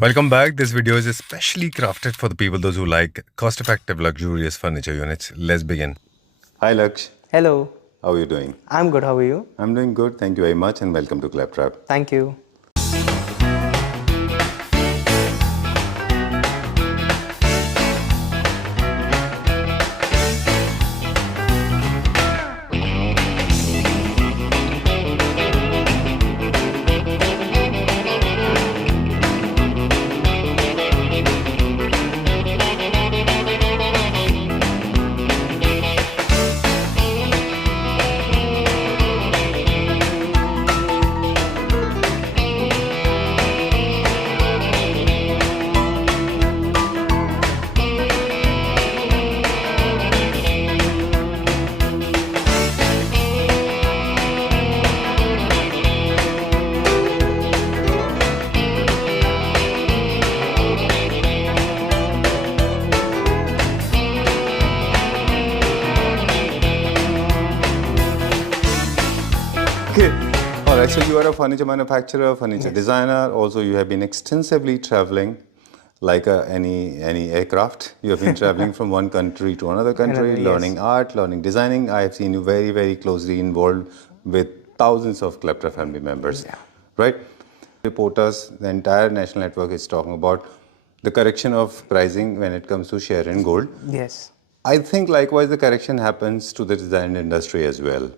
Welcome back. This video is especially crafted for the people those who like cost-effective, luxurious furniture units. Let's begin. Hi, Laksh. Hello, How are you doing? I'm good. How are you? I'm doing good. Thank you very much, and welcome to Claptrap. Thank you. Okay. All right. So you are a furniture manufacturer, furniture designer. Also, you have been extensively traveling, like any aircraft. You have been traveling from one country to another country, Another, learning art, learning designing. I have seen you very closely involved with thousands of Claptrap family members. Yeah. Right. Reporters, the entire national network is talking about the correction of pricing when it comes to share in gold. Yes. I think likewise the correction happens to the design industry as well.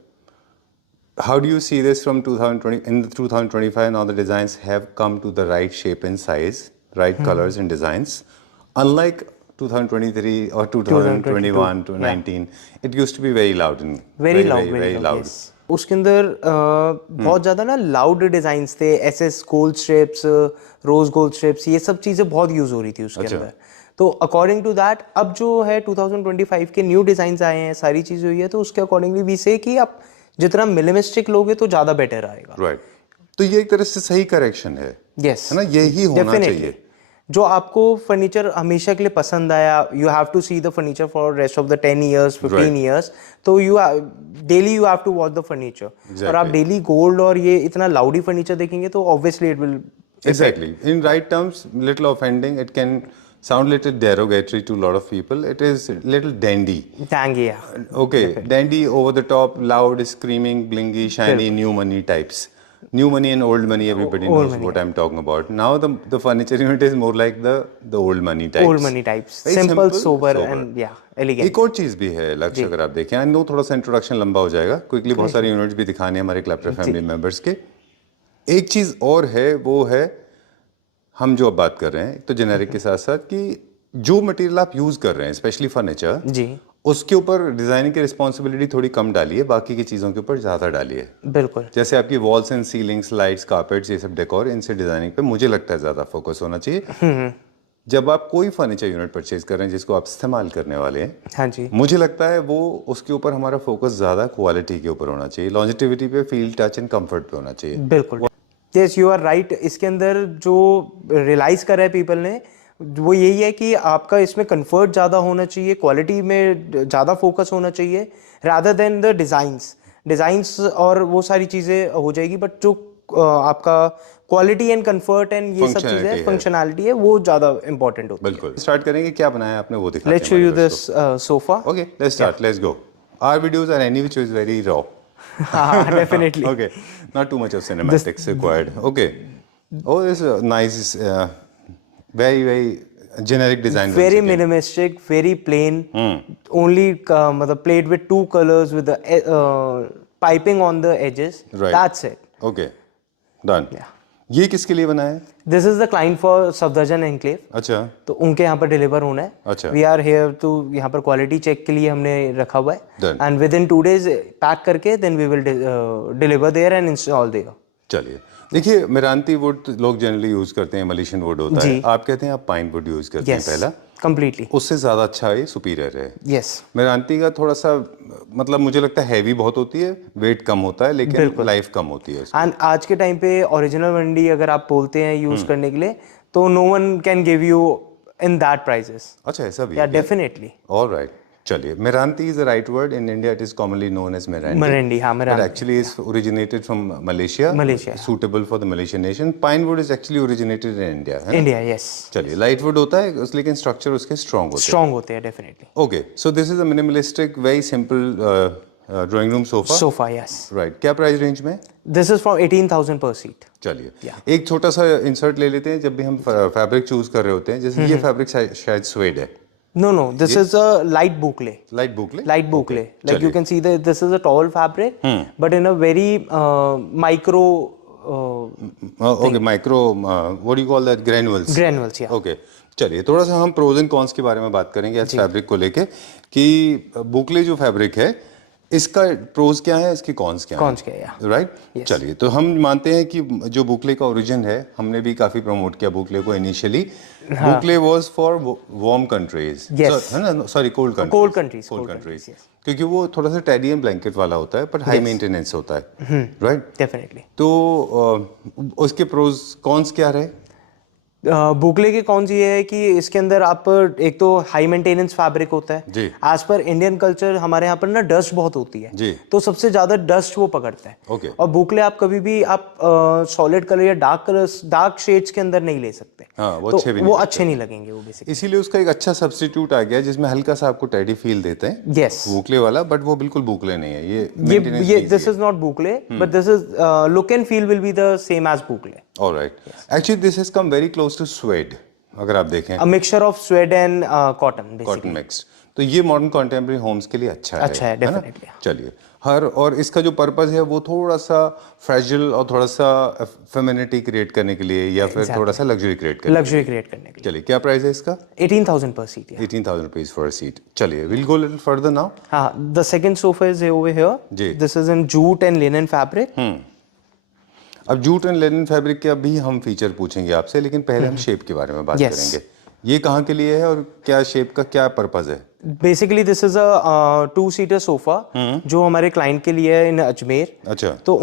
How do you see this from 2020? In the 2025, now the designs have come to the right shape and size, right colors and designs. Unlike 2023 or 2021 to 19, it used to be very loud and Very loud. Yes. उसके अंदर बहुत ज़्यादा ना loud designs थे, SS gold strips, rose gold strips, ये सब चीज़ें बहुत यूज़ हो रही थी उसके अंदर. तो अकॉर्डिंग टू दैट अब जो है 2025 के न्यू डिज़ाइंस आए हैं, सारी चीज़ें हुई है, तो उसके अकॉर्डिंगली भी से कि आप जितना मिनिमलिस्टिक लोगे तो ज़्यादा बेटर आएगा. राइट. तो ये एक तरह से सही करेक्शन है. यस. है ना, यही होना चाहिए. जो आपको फर्नीचर हमेशा के लिए पसंद आया, you have to see the furniture for rest of the 10 years 15 years, तो you daily you have to watch the furniture. और आप डेली गोल्ड और ये इतना लाउडी फर्नीचर देखेंगे तो obviously it will Exactly. In right terms, little offending. It can sound little derogatory to a lot of people. It is little dandy. Tangy, yeah. Okay, dandy, over the top, loud, screaming, blingy, shiny, new money types. New money and old money, everybody knows what I'm talking about. Now the furniture unit is more like the old money types. Old money types. Very Simple, sober and yeah, elegant. एक और चीज़ भी है लक्ष्य, अगर आप देखें, I know थोड़ा सा इंट्रोडक्शन लंबा हो जाएगा, क्विकली बहुत सारे यूनिट्स भी दिखाने हमारे क्लैपट्रैप फैमिली मेंबर्स के. एक चीज़ और है, वो है हम जो अब बात कर रहे हैं तो जेनेरिक के साथ साथ कि जो मटेरियल आप यूज़ कर रहे हैं स्पेशली फर्नीचर जी, उसके ऊपर डिज़ाइनिंग की रिस्पॉन्सिबिलिटी थोड़ी कम डालिए, बाकी की चीज़ों के ऊपर ज़्यादा डालिए. बिल्कुल. जैसे आपकी walls and ceilings, lights, carpets, ये सब डेकोर, इनसे डिज़ाइनिंग पे मुझे लगता है ज़्यादा फोकस होना चाहिए. जब आप कोई फर्नीचर यूनिट परचेज कर रहे हैं जिसको आप इस्तेमाल करने वाले हैं, हाँ जी, मुझे लगता है वो उसके ऊपर हमारा फोकस ज़्यादा क्वालिटी के ऊपर होना चाहिए, लॉन्जिटिविटी पे, फील, टच एंड कंफर्ट पे होना चाहिए. बिल्कुल. Yes, you are right. इसके अंदर जो रियलाइज कर रहे हैं पीपल ने, वो यही है कि आपका इसमें कंफर्ट ज़्यादा होना चाहिए, क्वालिटी में ज़्यादा फोकस होना चाहिए रादर देन द डिज़ाइंस और वो सारी चीज़ें हो जाएगी, बट जो आपका क्वालिटी एंड कंफर्ट एंड ये सब चीज़ें, फंक्शनैलिटी है, वो ज़्यादा इंपॉर्टेंट होती है. बिल्कुल. स्टार्ट करेंगे, क्या बनाया आपने वो दिखाते हैं. Let's show you this sofa. Okay, let's start, let's go. Our videos are any which is very raw. Definitely. Okay, not too much of cinematics required. Okay. Oh, this is a nice, very generic design. Very minimalistic, very plain. Only मतलब played with two colors with the piping on the edges. Right. That's it. Okay, done. Yeah. ये किसके लिए बनाया है? This is the client for Safdarjung enclave. अच्छा. तो उनके यहाँ पर डिलीवर होना है. अच्छा. We are here to यहाँ पर क्वालिटी चेक के लिए हमने रखा हुआ है. Done. And within 2 days pack करके then we will deliver there and install there. चलिए, देखिए, मेरांती वुड लोग जनरली यूज करते हैं, मलेशियन वुड होता है. आप कहते हैं आप पाइन वुड यूज करते हैं. पहला कंप्लीटली उससे ज्यादा अच्छा है, सुपीरियर है. यस. मेरांती का थोड़ा सा मतलब मुझे लगता है हैवी बहुत होती है, वेट कम होता है, लेकिन लाइफ कम होती है. एंड आज के टाइम पे ओरिजिनल मंडी अगर आप बोलते हैं यूज करने के लिए, तो no one can give you in that prices. अच्छा, ऐसा भी या है? डेफिनेटली. ऑलराइट. चलिए, Meranti is the right word. In India, it is commonly known as Meranti. Meranti, हाँ But Meranti. actually, it's originated from Malaysia. Malaysia. Suitable for the Malaysian nation. Pine wood is actually originated in India. है ना? India, yes. चलिए, light wood होता है, लेकिन structure उसके strong होते हैं. Strong होते हैं definitely. Okay, so this is a minimalistic, very simple drawing room sofa. Sofa, yes. Right. क्या price range में? This is from 18,000 per seat. चलिए, एक छोटा सा इंसर्ट ले लेते हैं. जब भी हम फैब्रिक चूज कर रहे होते हैं, जैसे ये फैब्रिक शायद स्वेड है. No, this is a light boucle. Light boucle. Light boucle. Like you can see that this is a tall fabric, but in a very micro okay, micro, what you call that, granules. granules, yeah. Okay, चलिए थोड़ा सा हम pros and cons के बारे में बात करेंगे आज फैब्रिक को लेके कि बुकले जो फैब्रिक है इसका प्रोज क्या है, इसकी कॉन्स क्या Cons क्या है, राइट. चलिए, तो हम मानते हैं कि जो बुकले का ओरिजिन है, हमने भी काफी प्रमोट किया बुकले को initially. Boucle was for warm countries, Yes. है ना, sorry, cold countries. Cold countries, cold cold countries, countries, yes. क्योंकि वो थोड़ा सा टेडी एंड ब्लैंकेट वाला होता है, पर हाई मेंटेनेंस होता है, राइट. Definitely. तो उसके प्रोज कॉन्स क्या रहे? बुकले के कौन सी ये है कि इसके अंदर आप एक तो हाई मेंटेनेंस फैब्रिक होता है. जी. एज पर इंडियन कल्चर हमारे यहाँ पर ना डस्ट बहुत होती है. जी. तो सबसे ज्यादा डस्ट वो पकड़ता है. ओके. और बुकले आप कभी भी आप सॉलिड कलर या डार्क शेड्स के अंदर नहीं ले सकते. हाँ, वो तो अच्छे भी वो नहीं अच्छे नहीं लगेंगे वो बेसिकली. इसीलिए उसका एक अच्छा सब्स्टिट्यूट आ गया जिसमें हल्का सा आपको टेडी फील देते हैं. यस. बुकले वाला, बट वो बिल्कुल बुकले नहीं है. ये ये this is not boucle, but this is look and feel will be the same as boucle. Alright. Actually this has come very close to suede. अगर आप देखें, a mixture of suede and cotton basically. Cotton mix. तो ये modern contemporary Holmes के लिए अच्छा है है ना? डेफिनेटली. चलिए, और इसका जो पर्पस है वो थोड़ा सा फ्रेजिल और थोड़ा सा फेमिनिटी क्रिएट करने के लिए, या फिर थोड़ा सा लग्जरी क्रिएट करने लग्जरी क्रिएट करने के लिए. चलिए, क्या प्राइस है इसका? 18,000 per seat. Yeah. 18,000 rupees for a seat. चलिए, will go little further now. The second sofa is over here. जी. This is in jute and linen fabric. अब जूट एंड लिनन फैब्रिक के अभी हम फीचर पूछेंगे आपसे, लेकिन पहले हम शेप के बारे में बात Yes. करेंगे. ये कहाँ के लिए है और क्या शेप का क्या पर्पस है? Basically, this is a two-seater sofa जो हमारे क्लाइंट के लिए है इन अजमेर. अच्छा. तो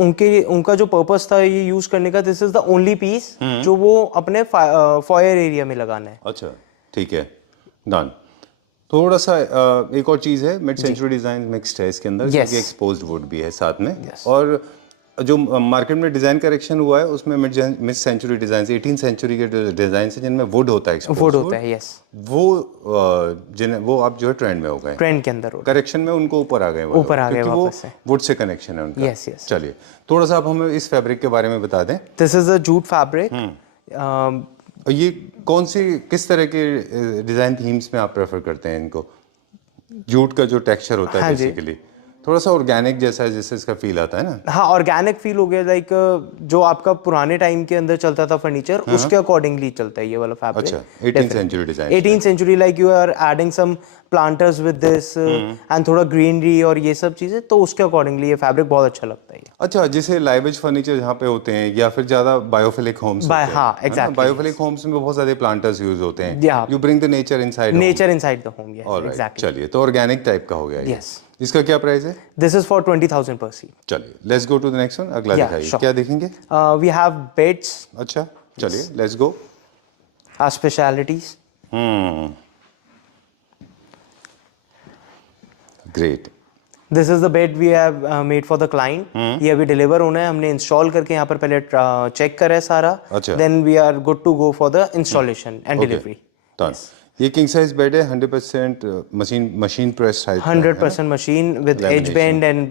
उनका जो पर्पस था ये यूज करने का, this is the only piece जो वो अपने फॉयर एरिया में लगाना है. अच्छा, ठीक है, डन. थोड़ा सा एक और चीज है, मिड सेंचुरी डिजाइन मिक्स्ड है इसके अंदर, क्योंकि एक्सपोज्ड वुड भी है साथ में. और जो मार्केट में डिजाइन करेक्शन हुआ है उसमें mid century design, 18th century के डिजाइन से जिनमें वुड होता है, वुड होता है. यस. वो आप जो है ट्रेंड में हो गए, ट्रेंड के अंदर होता करेक्शन में उनको ऊपर आ गए, ऊपर आ गए वापस से. वुड से कनेक्शन है उनका. Yes yes. चलिए, थोड़ा सा आप हमें इस फैब्रिक के बारे में बता दें. This is a jute fabric. और ये कौन सी किस तरह के डिजाइन थीम्स में आप प्रेफर करते हैं इनको? जूट का जो टेक्सचर होता है बेसिकली थोड़ा सा ऑर्गेनिक जैसा है, जिससे इसका फील आता है ना. हाँ, ऑर्गेनिक फील हो गया. लाइक जो आपका पुराने टाइम के अंदर चलता था फर्नीचर, उसके अकॉर्डिंगली चलता है ये वाला फैब्रिक. अच्छा, 18th century design. 18th century, like you are adding some planters with this and थोड़ा ग्रीनरी और ये सब चीजें, तो उसके अकॉर्डिंगली ये फैब्रिक बहुत अच्छा लगता है. अच्छा, जैसे लाइवेज फर्नीचर जहाँ पे होते हैं या फिर ज्यादा बायोफिलिक होम्स होते हैं. हाँ, एग्जैक्टली. बायोफिलिक होम्स में बहुत सारे प्लांटर्स यूज होते हैं. Yeah. You bring the nature inside the home. Yes, exactly. चलिए, तो ऑर्गेनिक टाइप का हो गया ये. यस. इसका क्या प्राइस है? This is for 20,000 per seat. चलिए, let's go to the next one. अगला दिखाइए, क्या देखेंगे? We have beds. अच्छा, चलिए, let's go. Our specialities. Great. This is the bed we have made for the client. ये अभी डिलीवर होना है. हमने इंस्टॉल करके यहाँ पर पहले चेक करा है सारा. अच्छा. Then we are good to go for the installation and delivery. ये किंग साइज बेड है, 100% machine press type. 100% machine with edge bend and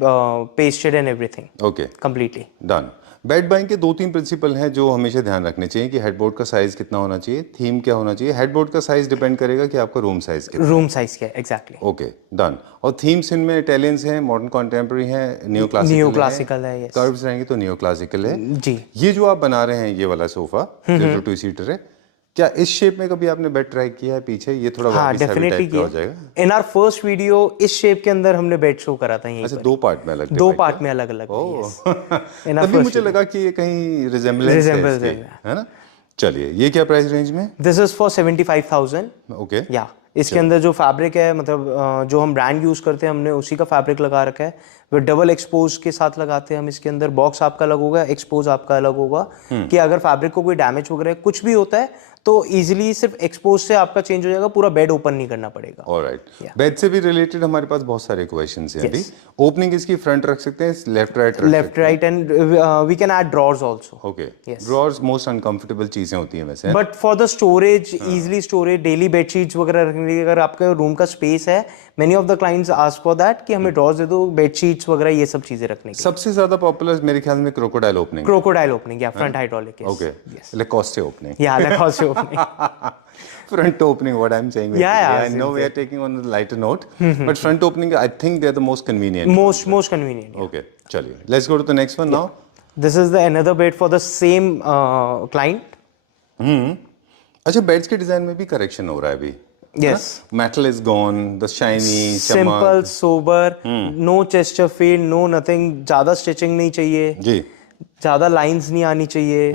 pasted and everything. Okay, completely done. Bed buying के 2-3 principal हैं जो हमेशा ध्यान रखने चाहिए कि हेडबोर्ड का साइज कितना होना चाहिए, थीम क्या होना चाहिए. हेडबोर्ड का साइज डिपेंड करेगा कि आपका रूम साइज कितना. रूम साइज क्या है, एग्जैक्टली. Okay, done. और थीम्स इनमें इटालियंस हैं, मॉडर्न कंटेम्प्रेरी हैं, न्यू क्लासिकल है. यस. कर्व्स रहेंगे तो न्यू क्लासिकल है. जी. ये जो आप बना रहे हैं ये वाला सोफा जो 2 सीटर है, क्या इस शेप में कभी आपने बेड ट्राई किया है पीछे? ये थोड़ा हाँ, डेफिनेटली किया. हो जाएगा. इन आवर फर्स्ट वीडियो इस शेप के अंदर हमने बेड शो करा था. यहीं अच्छा, 2 पार्ट में अलग. 2 पार्ट में अलग अलग. तभी मुझे लगा कि ये कहीं रिजेम्बलेंस है ना. चलिए, ये क्या प्राइस रेंज में? This is for 75,000. ओके. या इसके अंदर जो फैब्रिक है, मतलब जो हम ब्रांड यूज करते हैं, हमने उसी का फैब्रिक लगा रखा है डबल एक्सपोज के साथ लगाते हैं हम इसके अंदर। बॉक्स आपका अलग होगा, एक्सपोज आपका अलग होगा, कि अगर फैब्रिक को कोई डैमेज वगैरह कुछ भी होता है तो इजीली सिर्फ एक्सपोज से आपका चेंज हो जाएगा, पूरा बेड ओपन नहीं करना पड़ेगा। ऑलराइट, बेड से भी रिलेटेड हमारे पास बहुत सारे क्वेश्चंस हैं अभी। ओपनिंग इसकी फ्रंट रख सकते हैं, left right and we can add drawers also. Okay, drawers most uncomfortable चीजें होती हैं वैसे, but for the storage, easily storage, daily bedsheets वगैरह रखने के लिए अगर आपके रूम का स्पेस है, many of the clients ask for that कि हमें ड्रॉर्स दे दो, बेडशीट्स वगैरह ये सब चीजें रखने की। सबसे ज्यादा पॉपुलर मेरे ख्याल में क्रोकोडाइल ओपनिंग, या फ्रंट हाइड्रोलिक। ओके, लेकोस्टे ओपनिंग, या लेकोस्टे opening. front opening, what I'm saying, yeah, I know we are taking on a lighter note, but front opening I think they're the most convenient, most convenient, yeah. Okay, chaliye, let's go to the next one now. This is the another bed for the same client. अच्छा, beds के design में भी correction हो रहा है अभी। Yes, metal is gone, the shiny, simple, sober, no Chesterfield, no nothing, ज्यादा stitching नहीं चाहिए जी, ज्यादा लाइंस नहीं आनी चाहिए।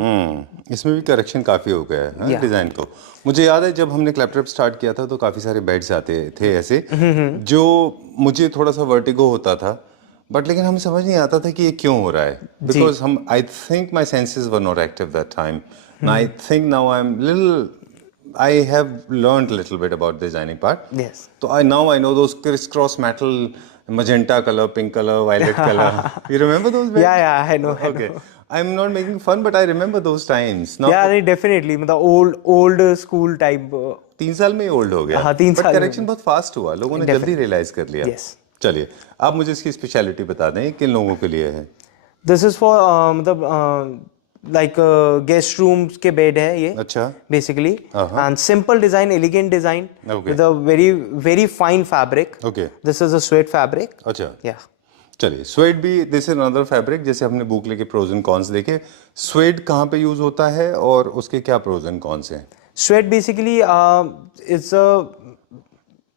इसमें भी करेक्शन काफी हो गया है डिजाइन को। मुझे याद है जब हमने क्लैपटॉप स्टार्ट किया था तो काफी सारे बेड्स आते थे ऐसे, जो मुझे थोड़ा सा वर्टिगो होता था, बट लेकिन हमें समझ नहीं आता था कि ये क्यों हो रहा है, बिकॉज हम, I think my senses were not active that time, I think now I am little, I have learned a little bit about the designing part. Yes. So now I know those crisscross metal, magenta color, pink color, violet color. You remember those? Yeah, I know. Okay. I'm not making fun, but I remember those times. Now, yeah, definitely. मतलब old school type. 3 साल में ही old हो गया. हाँ, 3 साल. But correction बहुत fast हुआ. लोगों ने जल्दी realize कर लिया. Yes. चलिए, आप मुझे इसकी speciality बता दें, किन लोगों के लिए है? This is for मतलब like गेस्ट रूम के बेड है ये। अच्छा, basically and simple design, elegant design with a very fine fabric. Okay, this is a sweat fabric. अच्छा, या चलिए, स्वेड भी दिस इज अनदर फैब्रिक। जैसे हमने बुक लेके प्रोज एंड कॉन्स देखे, स्वेड कहाँ पे यूज होता है और उसके क्या प्रोज एंड कॉन्स हैं? स्वेट बेसिकली इट्स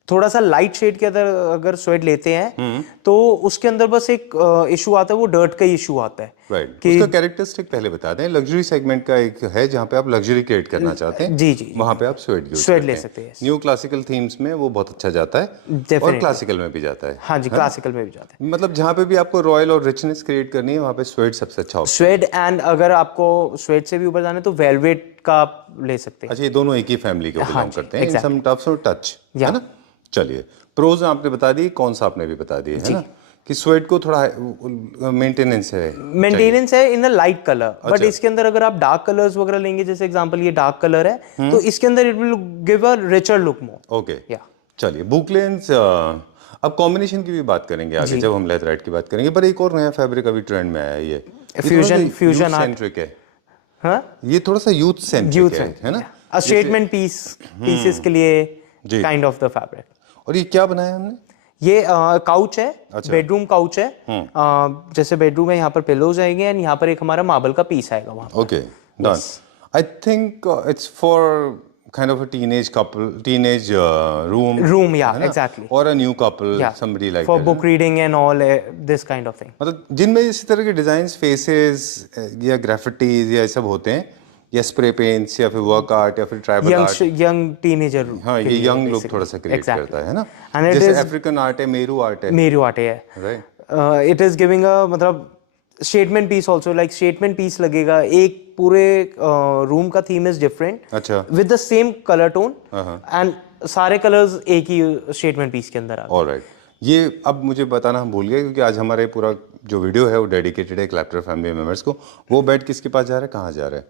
थोड़ा सा लाइट शेड के अंदर अगर स्वेट लेते हैं तो उसके अंदर बस एक इशू आता है, वो डर्ट का इशू आता है। राइट, उसका कैरेक्टरिस्टिक पहले बता दें। लग्जरी सेगमेंट का एक है जहाँ पे आप लग्जरी क्रिएट करना चाहते हैं, जी, वहाँ पे आप स्वेड ले सकते हैं। न्यू क्लासिकल थीम्स में वो बहुत अच्छा जाता है, और क्लासिकल में भी जाता है। हाँ जी, क्लासिकल में भी जाता है। मतलब जहाँ पे भी आपको रॉयल और रिचनेस क्रिएट करनी है, वहाँ पे स्वेड सबसे अच्छा होता है। स्वेड, एंड अगर आपको स्वेड से भी ऊपर जाना है तो वेलवेट का आप ले सकते हैं। अच्छा, ये दोनों एक ही फैमिली को बिलोंग करते हैं, इन सम टर्म्स और टच, है ना? चलिए, प्रोज आपने बता दिए, कौन सा आपने भी बता दिए, है ना, कि स्वेट को थोड़ा मेंटेनेंस है in the light colour. But इसके अंदर अगर आप डार्क कलर्स वगैरह लेंगे, जैसे एग्जांपल ये डार्क कलर है, तो इसके अंदर it will give a richer look more. Okay, चलिए, बुकलेंस, अब कॉम्बिनेशन की भी बात करेंगे आगे जब हम लेथराइट की बात करेंगे। पर एक और नया फैब्रिक अभी ट्रेंड में आया है, ये फ्यूजन सेंट्रिक है। हाँ, ये थोड़ा सा यूथ सेंट्रिक है ना, स्टेटमेंट पीसेस के लिए काइंड ऑफ द फैब्रिक। और ये क्या बनाया हमने? ये काउच है, बेडरूम काउच है। जैसे बेडरूम है, यहाँ पर पिलोज आएंगे एंड यहाँ पर एक हमारा मार्बल का पीस आएगा वहाँ। Okay, done. I think it's for kind of a teenage room, yeah, exactly, or a new couple, somebody like for that, book reading and all this kind of thing. मतलब जिनमें इसी तरह के designs, faces या ग्राफिटीज या सब होते हैं, या स्प्रे पेंट्स या फिर वर्क आर्ट या फिर ट्राइबल आर्ट, यंग टीनेजर। हाँ, ये यंग लुक थोड़ा सा क्रिएट करता है ना, जैसे अफ्रीकन आर्ट है, मेरू आर्ट है, right. It is giving a मतलब statement piece also, like statement piece लगेगा। एक पूरे रूम का थीम इज डिफरेंट, अच्छा, with the same colour tone, and सारे कलर्स एक ही स्टेटमेंट पीस के अंदर आ गए। ऑलराइट, ये अब मुझे बताना हम भूल गए, क्योंकि आज हमारे पूरा जो वीडियो है वो डेडिकेटेड है क्लैप्टर फैमिली मेंबर्स को। वो बेड किसके पास जा रहा है, कहाँ जा रहा है?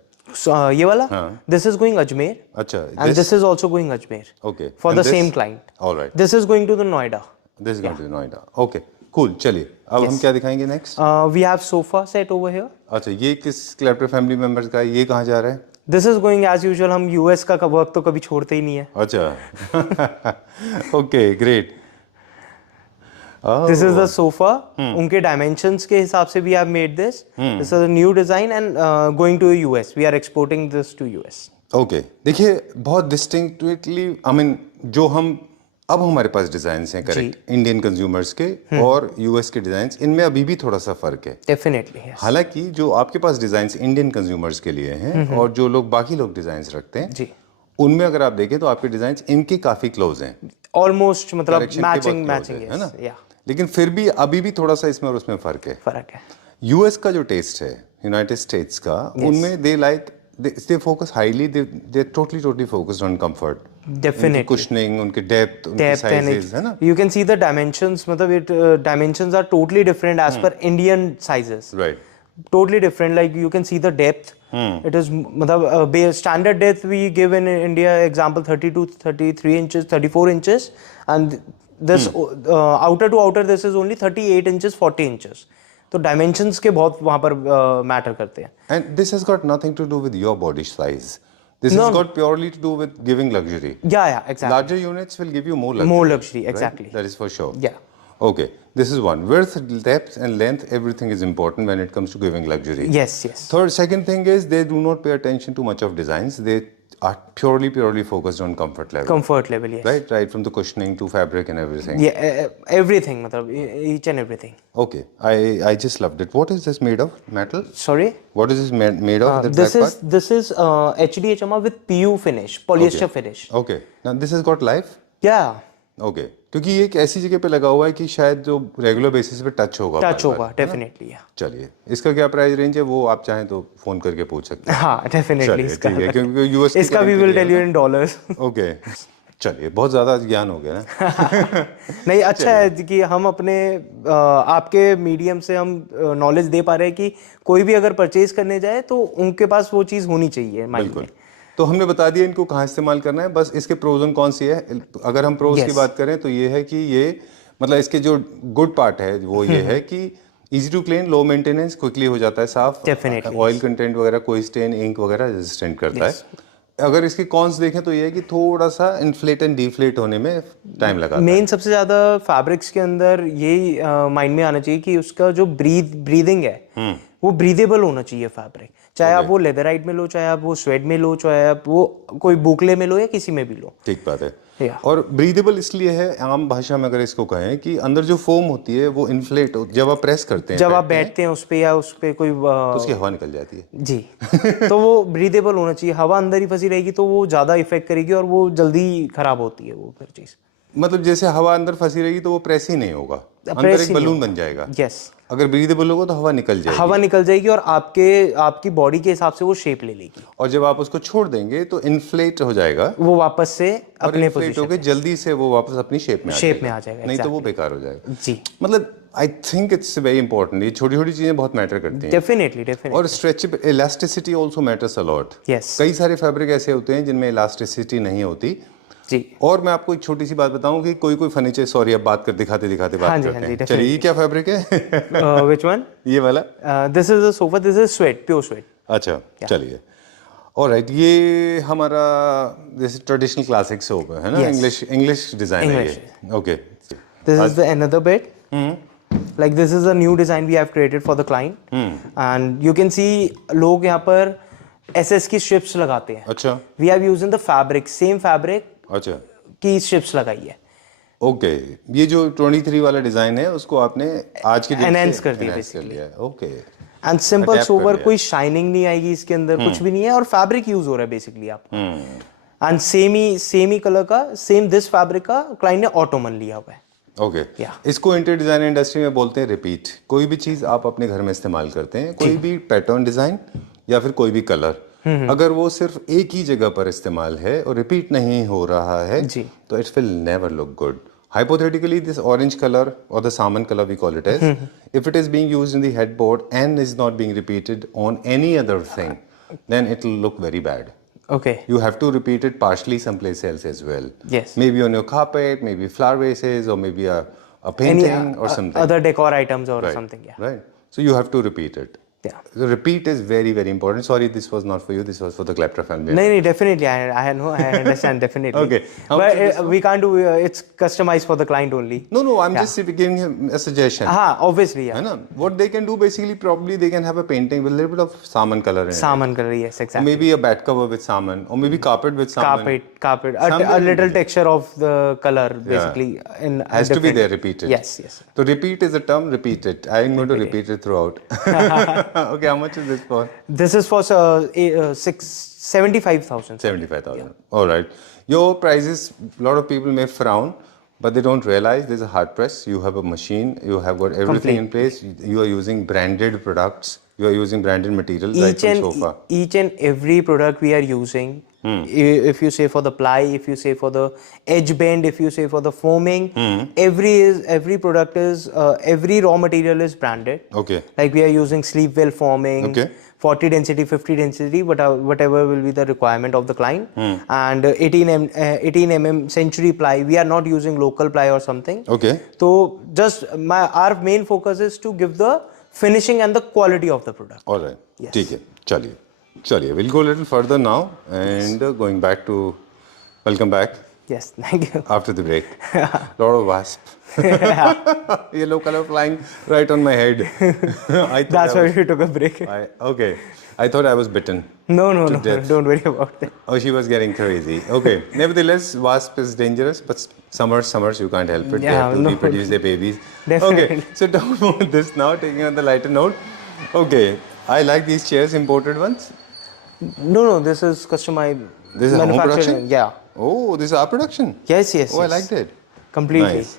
ये वाला, दिस इज गोइंग अजमेर। अच्छा, and this is also going Ajmer. Okay, for the same client. Alright, this is going to the Noida. This is going to Noida. Okay, cool. चलिए, अब हम क्या दिखाएंगे next? We have sofa set over here. अच्छा, ये किस क्लैप्टर family members का है? ये कहाँ जा रहा है? This is going as usual. हम यूएस का वर्क तो कभी छोड़ते ही नहीं है। अच्छा, okay, great. This is the sofa. उनके डायमेंशंस के हिसाब से we have made this. This is a new design and going to US. We are exporting this to US. Okay, देखिए, बहुत डिस्टिंक्टिवली, आई मीन, जो हम अब हमारे पास डिजाइन्स हैं करेक्ट इंडियन कंज्यूमर्स के और यूएस के डिजाइन्स, इनमें अभी भी थोड़ा सा फर्क है डेफिनेटली। हालांकि जो आपके पास डिजाइन्स इंडियन कंज्यूमर्स के लिए हैं और जो लोग बाकी लोग डिजाइन्स रखते हैं जी, उनमें अगर आप देखें तो आपके डिजाइन्स इनके काफी क्लोज हैं, ऑलमोस्ट, मतलब मैचिंग है ना। लेकिन फिर भी अभी भी थोड़ा सा इसमें और उसमें फ़र्क है। फर्क है। यूएस का जो टेस्ट है, यूनाइटेड स्टेट्स का, उनमें they focus highly, they totally focused on comfort, Definitely. Cushioning, उनकी डेप्थ, उनकी Depth and साइजेस, है ना? you can see the dimensions, मतलब it dimensions are totally different as per Indian sizes. Right. Totally different. Like you can see the depth. It is मतलब standard depth we give in India, example 32, 33 inches, 34 inches, and this outer to outer this is only 38 inches, 40 inches. तो dimensions के बहुत वहाँ पर matter करते हैं. And this has got nothing to do with your body size. This has got purely to do with giving luxury. Yeah, exactly. Larger units will give you more luxury. More luxury, right? exactly. That is for sure. Yeah. Okay, this is one. Width, depth, and length, everything is important when it comes to giving luxury. Yes. Second thing is they do not pay attention to much of designs. They are purely focused on comfort level. Comfort level, yes. Right from the cushioning to fabric and everything. Yeah, everything, मतलब each and everything. Okay, I just loved it. What is this made of? Metal? Sorry? What is this made of? The This black is this is HDHMR with PU finish, polyester part? finish. Okay. Now this has got life? Yeah. Okay, क्योंकि ये एक ऐसी जगह पे लगा हुआ है कि शायद जो रेगुलर बेसिस पे टच होगा, डेफिनेटली। चलिए, इसका क्या प्राइस रेंज है वो आप चाहें तो फोन करके पूछ सकते हैं। हाँ, डेफिनेटली इसका, ठीक है, क्योंकि यूएस इसका we will tell you in dollars. Okay, चलिए, बहुत ज़्यादा ज्ञान हो गया ना। नहीं, अच्छा है कि हम अपने आपके मीडियम से हम नॉलेज दे पा रहे हैं कि कोई भी अगर परचेज करने जाए तो उनके पास वो चीज़ होनी चाहिए माइंड में। तो हमने बता दिया इनको कहाँ इस्तेमाल करना है, बस इसके प्रोज एंड कॉन्स ये है। अगर हम प्रोज की बात करें तो ये है कि ये मतलब इसके जो गुड पार्ट है वो ये है कि easy to clean, low maintenance, quickly हो जाता है साफ, ऑयल कंटेंट वगैरह कोई स्टेन, इंक वगैरह रेजिस्टेंट करता है। अगर इसके कॉन्स देखें तो ये है कि थोड़ा सा इन्फ्लेट एंड डिफ्लेट होने में टाइम लगा। मेन सबसे ज़्यादा फैब्रिक्स के अंदर यही माइंड में आना चाहिए कि उसका जो ब्रीदिंग है वो ब्रीदेबल होना चाहिए फैब्रिक, चाहे आप वो लेदराइट में लो, चाहे आप वो स्वेड में लो, चाहे आप वो कोई बुकले में लो या किसी में भी लो। ठीक बात है। और ब्रीदेबल इसलिए है, आम भाषा में अगर इसको कहें, कि अंदर जो फोम होती है वो इन्फ्लेट, जब आप प्रेस करते हैं, जब आप बैठते हैं उस पे या उस पे कोई तो उसकी हवा निकल जाती है जी। तो वो ब्रीदेबल होना चाहिए। हवा अंदर ही फंसी रहेगी तो वो ज़्यादा इफेक्ट करेगी और वो जल्दी खराब होती है वो फिर चीज़। मतलब जैसे हवा अंदर फंसी रहेगी तो वो प्रेस ही नहीं होगा, अंदर एक बलून बन जाएगा। यस। अगर ब्रीदेबल होगा तो हवा निकल जाएगी, हवा निकल जाएगी और आपकी बॉडी के हिसाब से वो शेप ले लेगी। और जब आप उसको छोड़ देंगे तो इन्फ्लेट हो जाएगा, वो वापस से अपने पोजीशन पे जल्दी से वो वापस अपनी शेप में आ जाएगा। नहीं तो वो बेकार हो जाएगा जी। मतलब I think it's very important. ये छोटी छोटी चीजें बहुत मैटर करती हैं। डेफिनेटली। और stretchable, elasticity also matters a lot. Yes. कई सारे फैब्रिक ऐसे होते हैं जिनमें इलास्टिसिटी नहीं होती जी। और मैं आपको एक छोटी सी बात बताऊं कि कोई फर्नीचर, सॉरी अब बात कर दिखाते बात करते हैं। चलिए, ये क्या फैब्रिक है? Which one? ये वाला। This is a sofa, this is swayed, pure swayed. अच्छा, चलिए, ऑलराइट। ये हमारा जैसे ट्रेडिशनल क्लासिक सोफा है ना, इंग्लिश डिजाइन है ये। Okay, this is the another bed. Like this is a new design we have created for the client, and you can see लोग यहाँ पर SS की strips लगाते हैं। अच्छा। We have used in the fabric, same fabric अच्छा की strips लगाई है। ओके, ये जो 23 वाला डिजाइन है उसको आपने आज के दिन एनहांस कर दिया basically. Okay. And simple sober, कोई शाइनिंग नहीं आएगी इसके अंदर, कुछ भी नहीं है, और फैब्रिक यूज हो रहा है बेसिकली आपका। एंड सेम ही कलर का, सेम दिस फैब्रिक का क्लाइंट ने ऑटोमन लिया हुआ है। ओके, इसको इंटीरियर डिजाइन इंडस्ट्री में बोलते हैं रिपीट। कोई भी चीज आप अपने घर में इस्तेमाल करते हैं, कोई भी पैटर्न डिजाइन या फिर कोई भी कलर, अगर वो सिर्फ एक ही जगह पर इस्तेमाल है और रिपीट नहीं हो रहा है तो it will never look good. Hypothetically, this orange color or the salmon color we call it as, if it is being used in the headboard and is not being repeated on any other thing, then it will look very bad. Okay. You have to repeat it partially someplace else as well. Yes. Maybe on your carpet, maybe flower vases, or maybe a painting or something. Other decor items or something. Yeah. Right. So you have to repeat it. Yeah. The repeat is very, very important. Sorry, this was not for you. This was for the Kleptra family. No, definitely. I know. I understand definitely. Okay. But we can't do. It's customized for the client only. No. I'm just giving him a suggestion. Obviously, yeah. है ना? What they can do basically, probably they can have a painting with a little bit of salmon color in it. Salmon color, yes, exactly. Or maybe a bed cover with salmon, or maybe carpet with salmon. Carpet. A little texture of the color, basically. Has to be there, repeated. Yes. So repeat is the term. Repeat it. I am going to repeat it throughout. Okay, how much is this for? This is for 75,000. 75,000. All right. Your prices, a lot of people may frown, but they don't realize there's a hard press. You have a machine. You have got everything in place. You are using branded products. You are using branded material right from sofa. Each and every product we are using, if you say for the ply, if you say for the edge bend, if you say for the foaming, every product is every raw material is branded. Okay. Like we are using sleeve well forming, Okay. 40 density, 50 density, whatever will be the requirement of the client, and 18 mm century ply. We are not using local ply or something. Okay. So just our main focus is to give the finishing and the quality of the product. All right. Yes. ठीक है. चलिए. We'll go a little further now and going back to welcome back Yes, thank you. after the break. Lot of wasp. Yellow color flying right on my head. I thought That's why we took a break. Okay. I thought I was bitten. No, death. don't worry about that. Oh, she was getting crazy. Okay. Nevertheless, wasp is dangerous, but summers you can't help it. They Yeah, have to no. reproduce their babies. Definitely. Okay. So talk about this now, taking on the lighter note. Okay. I like these chairs, imported ones. No, this is customized. This is home manufactured production? Yeah. Oh, this is our production. Yes. Oh, I yes. liked it. Completely. Nice.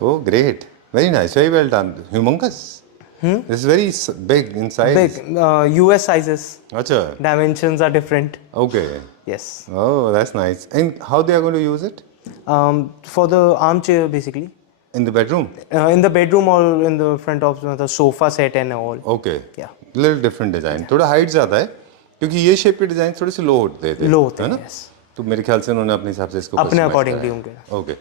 Oh, great. Very nice. Very well done. Humongous. This is very big in size. Big. US sizes. Acha. Dimensions are different. Okay. Yes. Oh, that's nice. And how they are going to use it? For the armchair, basically. In the bedroom? In the bedroom or in the front of the sofa set and all. Okay. Yeah. Little different design. थोड़ा height ज़्यादा है क्योंकि ये shape के design थोड़े से लो होते थे. Low होते है हैं, ना? yes. तो मेरे ख्याल से उन्होंने अपने हिसाब से इसको अपने customize accordingly कराया. होंगे. Okay.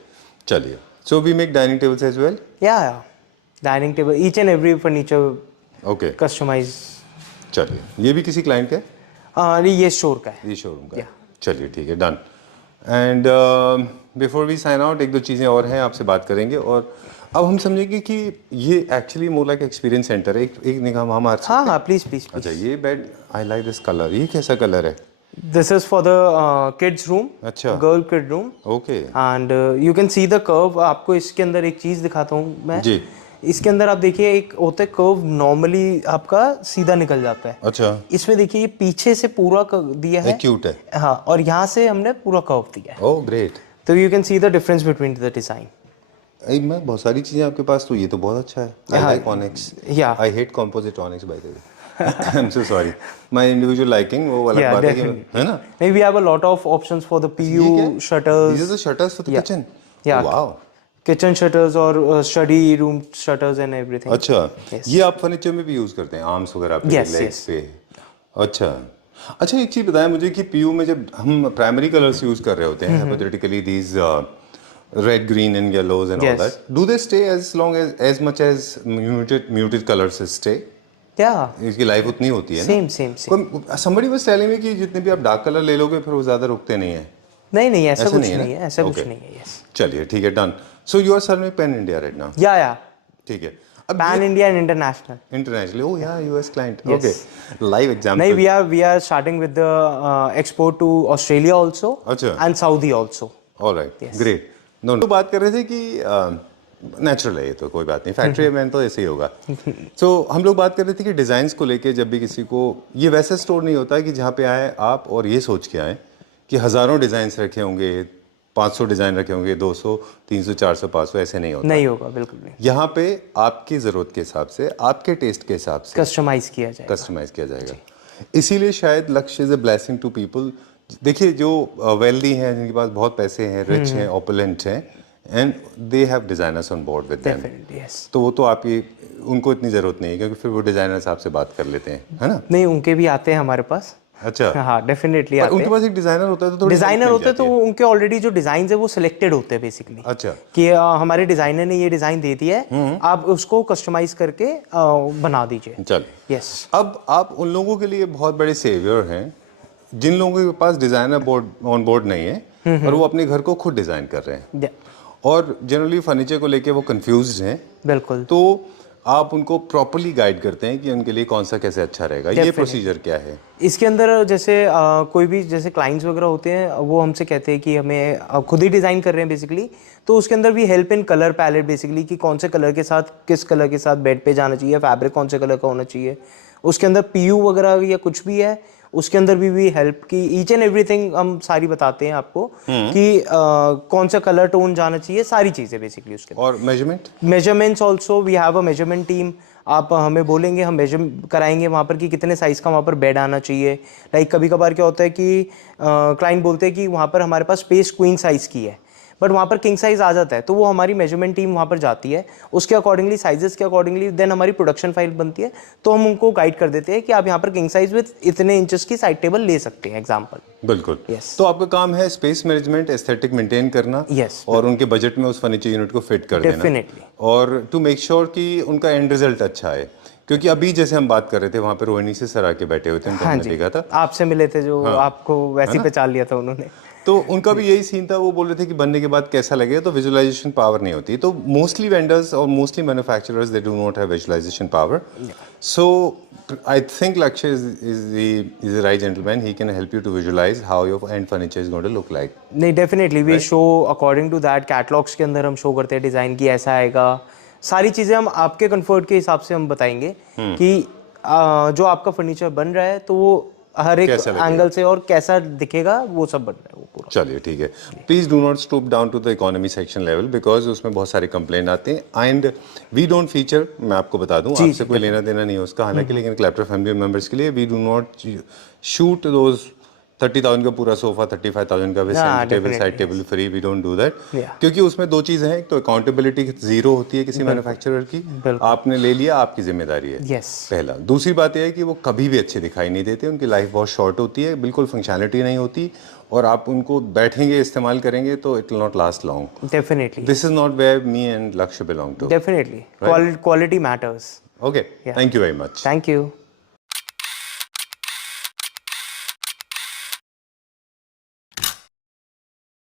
चलिए. So we make dining tables as well? Yeah. Dining table, each and every furniture Okay. customized. चलिए. ये भी किसी क्लाइंट का है? ये स्टोर का है. ये शोरूम का है. Yeah. चलिए ठीक है. Done. And before we sign out एक दो चीज़ें और हैं आपसे बात करेंगे और अब हम समझेंगे कि ये actually more like experience centre है. एक निगाह हम मार सकते हैं? हाँ प्लीज. अच्छा ये bed I like this colour. ये कैसा कलर है? This is for the kids room. अच्छा. Girl kid room. Okay. And you can see the curve. आपको इसके अंदर एक चीज दिखाता हूँ मैं. जी. इसके अंदर आप देखिए एक होता है कर्व, नॉर्मली आपका सीधा निकल जाता है. अच्छा. इसमें देखिए ये पीछे से पूरा दिया है. क्यूट है. हाँ, और यहाँ से हमने पूरा कर्व दिया है. Oh great. तो you can see the difference between the design. मैं बहुत सारी चीजें आपके पास, तो ये तो बहुत अच्छा है. I like onyx. Yeah. I hate composite onyx by the way. I am so sorry. My individual liking वो अलग Yeah, बात है कि definitely. है ना. नहीं, we have a lot of options for the ये क्या है? PU shutters. These are the shutters for the Yeah. kitchen. Yeah. Wow. Kitchen shutters और study room shutters and everything. अच्छा. Yes. ये आप फर्नीचर में भी यूज करते हैं, आर्म्स वगैरह पे, Yes, लेग्स yes. पे. अच्छा. अच्छा एक चीज बताएं मुझे कि पीयू में जब हम प्राइमरी कलर्स यूज कर रहे होते हैं, hypothetically these red, green and yellows and all Yes. that, do they stay as long as much as muted colors stay? Yeah. इसकी लाइफ उतनी होती है ना? Same. Somebody was telling me कि जितने भी आप डार्क कलर ले लोगे फिर वो ज्यादा रुकते नहीं है. नहीं ऐसा कुछ है ना? नहीं है. ऐसा कुछ Okay. नहीं है. Yes. चलिए ठीक है. Done. So you are serving pan India right now? Yeah. ठीक है. अब Pan India and international. Internationally. Oh या US client. Yes. Okay. Live example. नहीं, we are starting with the export to Australia also. अच्छा. And Saudi also. Alright. Great. No तो बात कर रहे थे कि नेचुरल है ये तो कोई बात नहीं. फैक्ट्री में तो ऐसे ही होगा. सो हम लोग बात कर रहे थे कि डिज़ाइंस को लेके जब भी किसी को, ये वैसा स्टोर नहीं होता कि जहाँ पे आए आप और ये सोच के आए कि हज़ारों डिज़ाइंस रखे होंगे, 500 डिज़ाइन रखे होंगे, 200, 300, 400, 500, ऐसे नहीं होता. नहीं होगा, बिल्कुल नहीं. यहाँ पे आपकी ज़रूरत के हिसाब से, आपके टेस्ट के हिसाब से कस्टमाइज किया जाएगा. कस्टमाइज किया जाएगा. इसीलिए शायद लक्ष्य is a blessing to people. देखिए जो वेल्दी हैं, जिनके पास बहुत पैसे हैं, रिच हैं, ऑपुलेंट हैं, and they have designers on board with them. Definitely, yes. तो वो तो आपकी उनको इतनी ज़रूरत नहीं है क्योंकि फिर वो डिज़ाइनर्स आपसे बात कर लेते हैं, है ना? नहीं, उनके भी आते हैं हमारे पास. अच्छा. हाँ, डेफिनेटली पर आते उनके हैं. पास एक डिज़ाइनर होता है तो थोड़ी डिजाइनर help मिल होते हैं तो जाती है. उनके ऑलरेडी जो डिजाइन है वो सिलेक्टेड होते हैं बेसिकली. अच्छा. कि हमारे डिजाइनर ने ये डिजाइन दे दिया है, आप उसको कस्टमाइज करके बना दीजिए. चल. यस. अब आप उन लोगों के लिए बहुत बड़े सेवियर हैं जिन लोगों के पास डिज़ाइनर बोर्ड ऑन बोर्ड नहीं है और वो अपने घर को खुद डिज़ाइन कर रहे हैं और जनरली फर्नीचर को लेके वो कंफ्यूज्ड हैं. बिल्कुल. तो आप उनको प्रॉपर्ली गाइड करते हैं कि उनके लिए कौन सा कैसे अच्छा रहेगा. ये प्रोसीजर क्या है इसके अंदर? जैसे कोई भी जैसे क्लाइंट्स वगैरह होते हैं, वो हमसे कहते हैं कि हमें खुद ही डिज़ाइन कर रहे हैं बेसिकली, तो उसके अंदर भी help in colour palette basically कि कौन से कलर के साथ, किस कलर के साथ बेड पे जाना चाहिए, फैब्रिक कौन से कलर का होना चाहिए, उसके अंदर पीयू वगैरह या कुछ भी है उसके अंदर भी हेल्प की, ईच एंड एवरीथिंग हम सारी बताते हैं आपको कि कौन सा कलर टोन जाना चाहिए, सारी चीज़ें बेसिकली उसके और measurement? Measurements also we have a measurement team. आप हमें बोलेंगे, हम मेजर कराएंगे वहाँ पर कि कितने साइज़ का वहाँ पर बेड आना चाहिए। लाइक कभी कभार क्या होता है कि क्लाइंट बोलते हैं कि वहाँ पर हमारे पास स्पेस क्वीन साइज़ की है, बट वहाँ पर किंग साइज़ आ जाता है, तो वो हमारी मेजरमेंट टीम वहाँ पर जाती है, उसके अकॉर्डिंगली साइजेस के अकॉर्डिंगली देन हमारी प्रोडक्शन फाइल बनती है, तो हम उनको गाइड कर देते हैं कि आप यहाँ पर किंग साइज़ विद इतने इंचेस की साइड टेबल ले सकते हैं, एग्जाम्पल। बिल्कुल। Yes. तो आपका काम है स्पेस मैनेजमेंट, एस्थेटिक मेंटेन करना, Yes, और उनके बजट में उस फर्नीचर यूनिट को फिट कर देना, Definitely. और टू मेक श्योर कि उनका एंड रिजल्ट अच्छा है। क्योंकि अभी जैसे हम बात कर रहे थे, वहाँ पे रोहिणी से सर आके बैठे हुए थे, उनको हाँ हमने जी, देखा था, आपसे मिले थे जो आपको वैसे ही पहचान लिया था उन्होंने। तो उनका भी यही सीन था। वो बोल रहे थे कि बनने के बाद कैसा लगेगा, तो विजुअलाइजेशन पावर नहीं होती। तो मोस्टली वेंडर्स और mostly manufacturers they do not have visualisation power. So I think Lakshya is the right gentleman, he can help you to visualise how your and furniture is going to look like. नहीं, definitely we show according to that, catalogues के अंदर हम show करते हैं design की ऐसा आएगा, सारी चीज़ें हम आपके कंफर्ट के हिसाब से हम बताएंगे कि जो आपका फर्नीचर बन रहा है तो वो हर एक एंगल से और कैसा दिखेगा वो सब बन रहा है वो पूरा। चलिए ठीक है। Please do not stoop down to the economy section level, because उसमें बहुत सारे कंप्लेन आते हैं एंड वी डोंट फीचर। मैं आपको बता दूं, आपसे कोई लेना देना नहीं है उसका हालांकि, लेकिन क्लैप्टर फैमिली मेंबर्स के लिए we do not shoot those 30,000 का पूरा सोफा, 35,000 का centre table, side table free, we don't do that. क्योंकि उसमें दो चीज़ें हैं, एक तो अकाउंटेबिलिटी जीरो होती है किसी मैन्युफैक्चरर की, आपने ले लिया आपकी जिम्मेदारी है, यस। पहला। दूसरी बात यह है कि वो कभी भी अच्छे दिखाई नहीं देते, उनकी लाइफ बहुत शॉर्ट होती है, बिल्कुल फंक्शनैलिटी नहीं होती, और आप उनको बैठेंगे इस्तेमाल करेंगे तो it will not last long. Definitely, this is not where me and Lakshya belong to. Definitely quality matters. Okay, thank you very much. Thank you.